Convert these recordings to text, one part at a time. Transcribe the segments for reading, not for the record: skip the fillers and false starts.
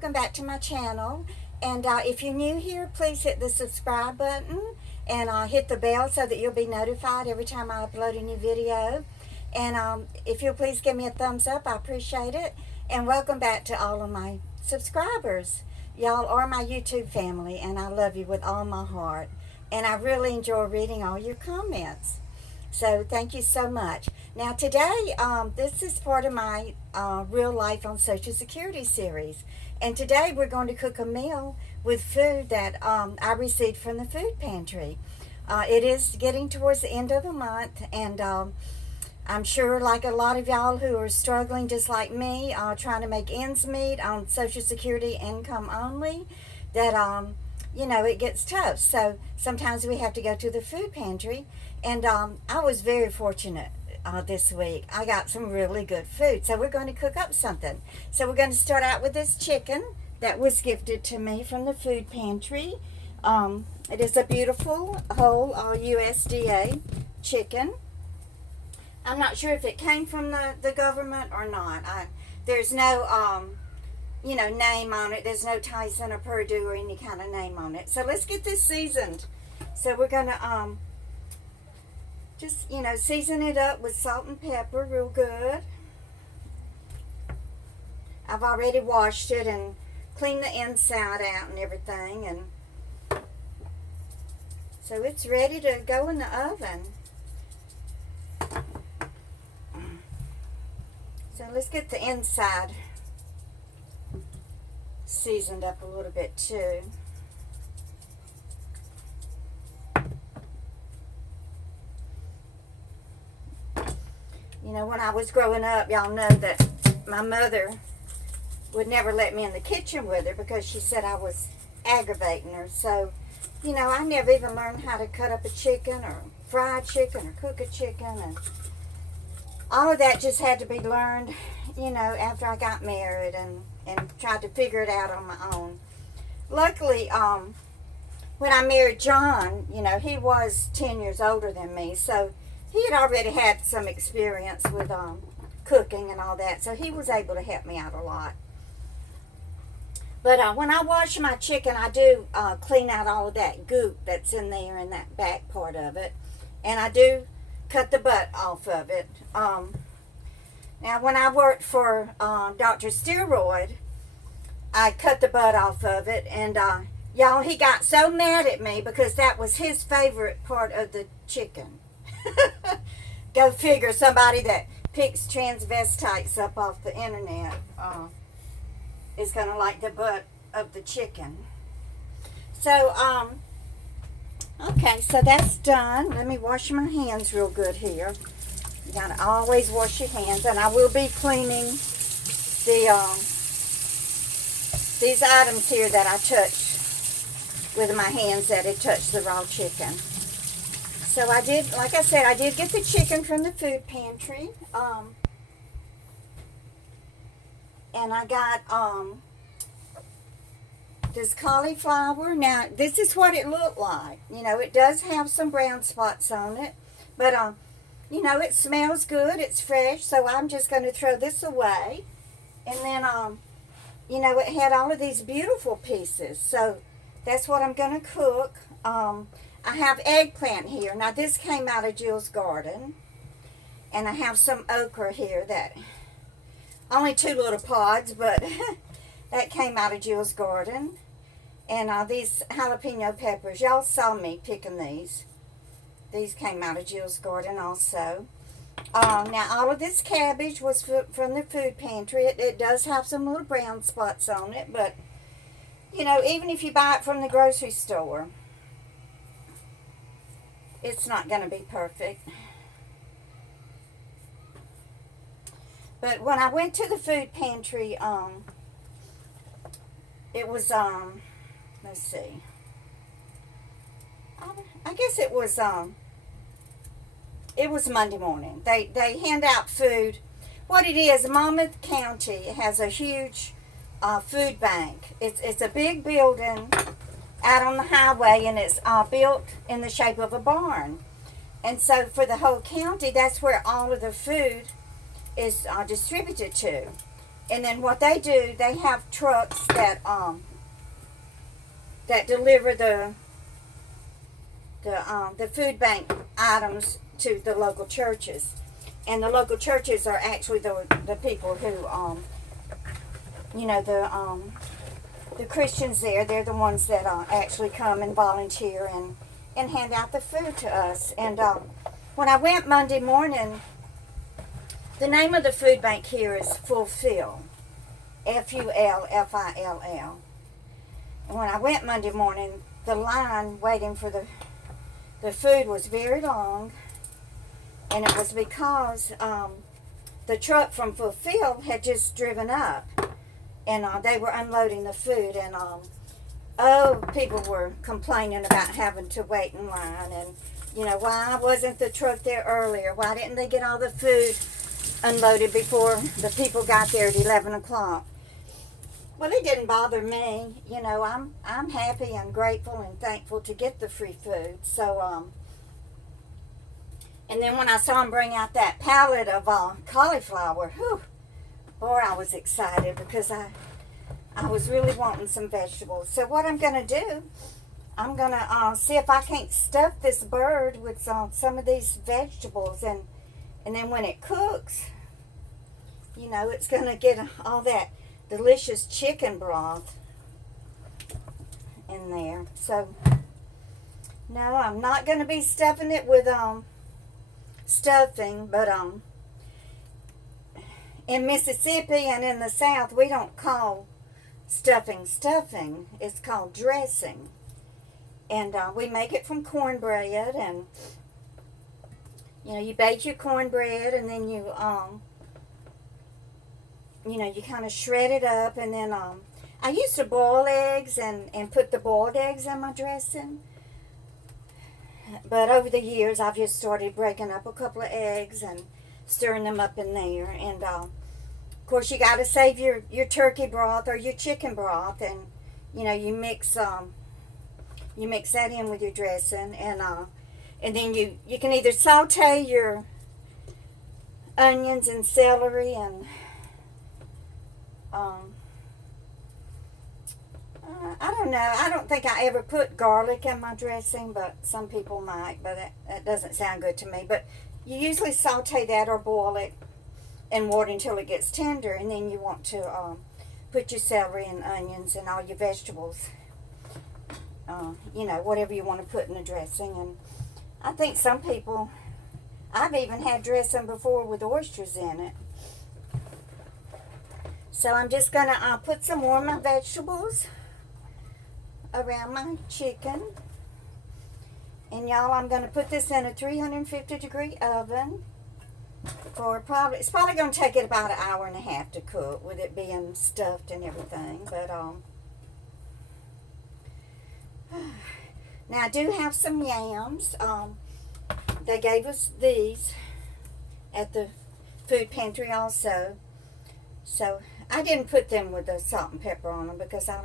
welcome back to my channel. And if you're new here, please hit the subscribe button and hit the bell so that you'll be notified every time I upload a new video. And if you'll please give me a thumbs up, I appreciate it. And welcome back to all of my subscribers. Y'all are my YouTube family, and I love you with all my heart. And I really enjoy reading all your comments. So thank you so much. Now today, this is part of my Real Life on Social Security series. And today we're going to cook a meal with food that I received from the food pantry. It is getting towards the end of the month, and I'm sure like a lot of y'all who are struggling just like me, trying to make ends meet on Social Security income only, that you know, it gets tough. So sometimes we have to go to the food pantry. And I was very fortunate this week. I got some really good food. So we're going to cook up something. So we're going to start out with this chicken that was gifted to me from the food pantry. It is a beautiful whole USDA chicken. I'm not sure if it came from the government or not. There's no you know, name on it. There's no Tyson or Purdue or any kind of name on it. So let's get this seasoned. So we're going to just, you know, season it up with salt and pepper real good. I've already washed it and cleaned the inside out and everything. And so it's ready to go in the oven. So let's get the inside seasoned up a little bit too. You know, when I was growing up, y'all know that my mother would never let me in the kitchen with her because she said I was aggravating her. So, you know, I never even learned how to cut up a chicken or fry a chicken or cook a chicken. And all of that just had to be learned, you know, after I got married and tried to figure it out on my own. Luckily, when I married John, you know, he was 10 years older than me. So he had already had some experience with cooking and all that, so he was able to help me out a lot. But when I wash my chicken, I do clean out all of that goop that's in there in that back part of it, and I do cut the butt off of it. Now, when I worked for Dr. Steroid, I cut the butt off of it, and y'all, he got so mad at me because that was his favorite part of the chicken. Go figure, somebody that picks transvestites up off the internet is gonna like the butt of the chicken. So okay, so that's done. Let me wash my hands real good here. You gotta always wash your hands, and I will be cleaning the these items here that I touched with my hands that had touched the raw chicken. So I did, like I said, I did get the chicken from the food pantry. And I got this cauliflower. Now, this is what it looked like. You know, it does have some brown spots on it. But, you know, it smells good. It's fresh. So I'm just going to throw this away. And then, you know, it had all of these beautiful pieces. So that's what I'm going to cook. I have eggplant here. Now, this came out of Jill's garden. And I have some okra here that, only 2 little pods, but that came out of Jill's garden. And these jalapeno peppers, y'all saw me picking these. These came out of Jill's garden also. Now, all of this cabbage was from the food pantry. It does have some little brown spots on it, but, you know, even if you buy it from the grocery store, it's not going to be perfect. But when I went to the food pantry, it was, let's see. I guess it was Monday morning. They hand out food. What it is, Monmouth County has a huge food bank. It's a big building out on the highway, and it's built in the shape of a barn. And so for the whole county, that's where all of the food is distributed to. And then what they do, they have trucks that deliver the food bank items to the local churches. And the local churches are actually the people who the Christians there. They're the ones that actually come and volunteer and hand out the food to us. And when I went Monday morning, the name of the food bank here is Fulfill, Fulfill. And when I went Monday morning, the line waiting for the food was very long, and it was because the truck from Fulfill had just driven up, and they were unloading the food, and people were complaining about having to wait in line, and why wasn't the truck there earlier? Why didn't they get all the food unloaded before the people got there at 11 o'clock? Well, it didn't bother me. I'm happy and grateful and thankful to get the free food. So, and then when I saw them bring out that pallet of cauliflower, whew, boy, I was excited because I was really wanting some vegetables. So what I'm going to do, I'm going to see if I can't stuff this bird with some of these vegetables. And then when it cooks, it's going to get all that delicious chicken broth in there. So, no, I'm not going to be stuffing it with stuffing, but in Mississippi and in the South, we don't call stuffing. It's called dressing. And we make it from cornbread, and you bake your cornbread, and then you kind of shred it up, and then I used to boil eggs and put the boiled eggs in my dressing. But over the years, I've just started breaking up a couple of eggs and stirring them up in there. And, of course, you got to save your turkey broth or your chicken broth. And, you mix that in with your dressing. And then you can either saute your onions and celery and I don't know. I don't think I ever put garlic in my dressing, but some people might, but that doesn't sound good to me. But you usually saute that or boil it in water until it gets tender, and then you want to put your celery and onions and all your vegetables, whatever you want to put in the dressing. And I think some people, I've even had dressing before with oysters in it. So I'm just going to put some more of my vegetables around my chicken. And y'all, I'm going to put this in a 350-degree oven for it's probably going to take it about an hour and a half to cook with it being stuffed and everything. But now I do have some yams. They gave us these at the food pantry also. So I didn't put them with the salt and pepper on them because I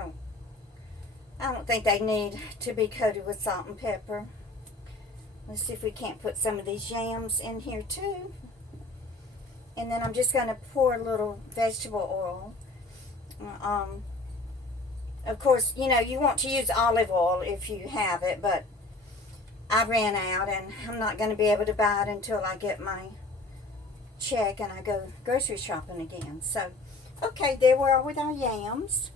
don't think they need to be coated with salt and pepper. Let's see if we can't put some of these yams in here too. And then I'm just going to pour a little vegetable oil. Of course, you want to use olive oil if you have it, but I ran out and I'm not going to be able to buy it until I get my check and I go grocery shopping again. So, okay, there we are with our yams.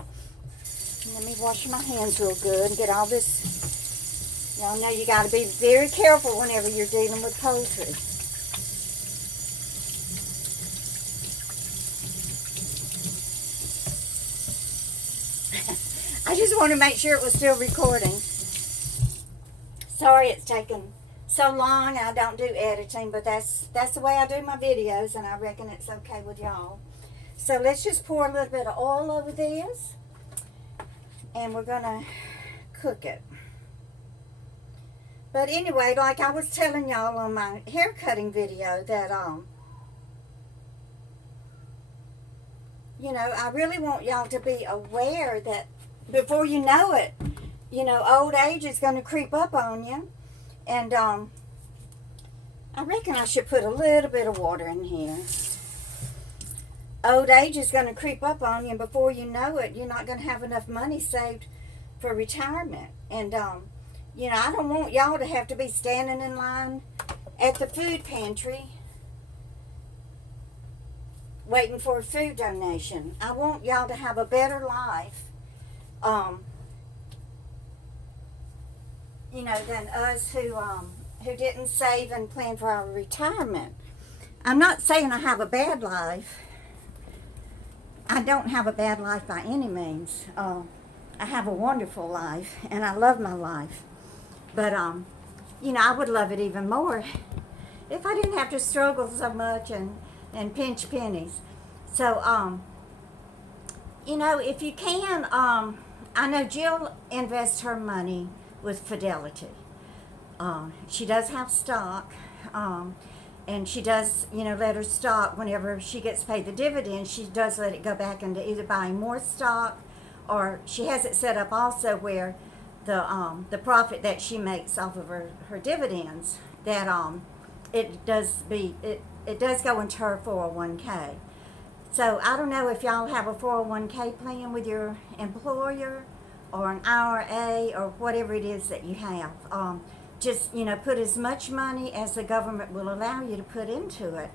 Let me wash my hands real good and get all this. Y'all know you got to be very careful whenever you're dealing with poultry. I just want to make sure it was still recording. Sorry it's taken so long. I don't do editing, but that's the way I do my videos, and I reckon it's okay with y'all. So let's just pour a little bit of oil over this, and we're going to cook it. But anyway, like I was telling y'all on my hair cutting video that, I really want y'all to be aware that before you know it, old age is going to creep up on you. And I reckon I should put a little bit of water in here. old age is going to creep up on you, and before you know it, you're not going to have enough money saved for retirement. And I don't want y'all to have to be standing in line at the food pantry waiting for a food donation. I want y'all to have a better life, than us who didn't save and plan for our retirement. I'm not saying I have a bad life. I don't have a bad life by any means. I have a wonderful life, and I love my life. But, I would love it even more if I didn't have to struggle so much and pinch pennies. So, if you can, I know Jill invests her money with Fidelity. She does have stock, and she does, let her stock, whenever she gets paid the dividend, she does let it go back into either buying more stock, or she has it set up also where the profit that she makes off of her dividends, that it does go into her 401k. So I don't know if y'all have a 401k plan with your employer or an IRA or whatever it is that you have. Just put as much money as the government will allow you to put into it.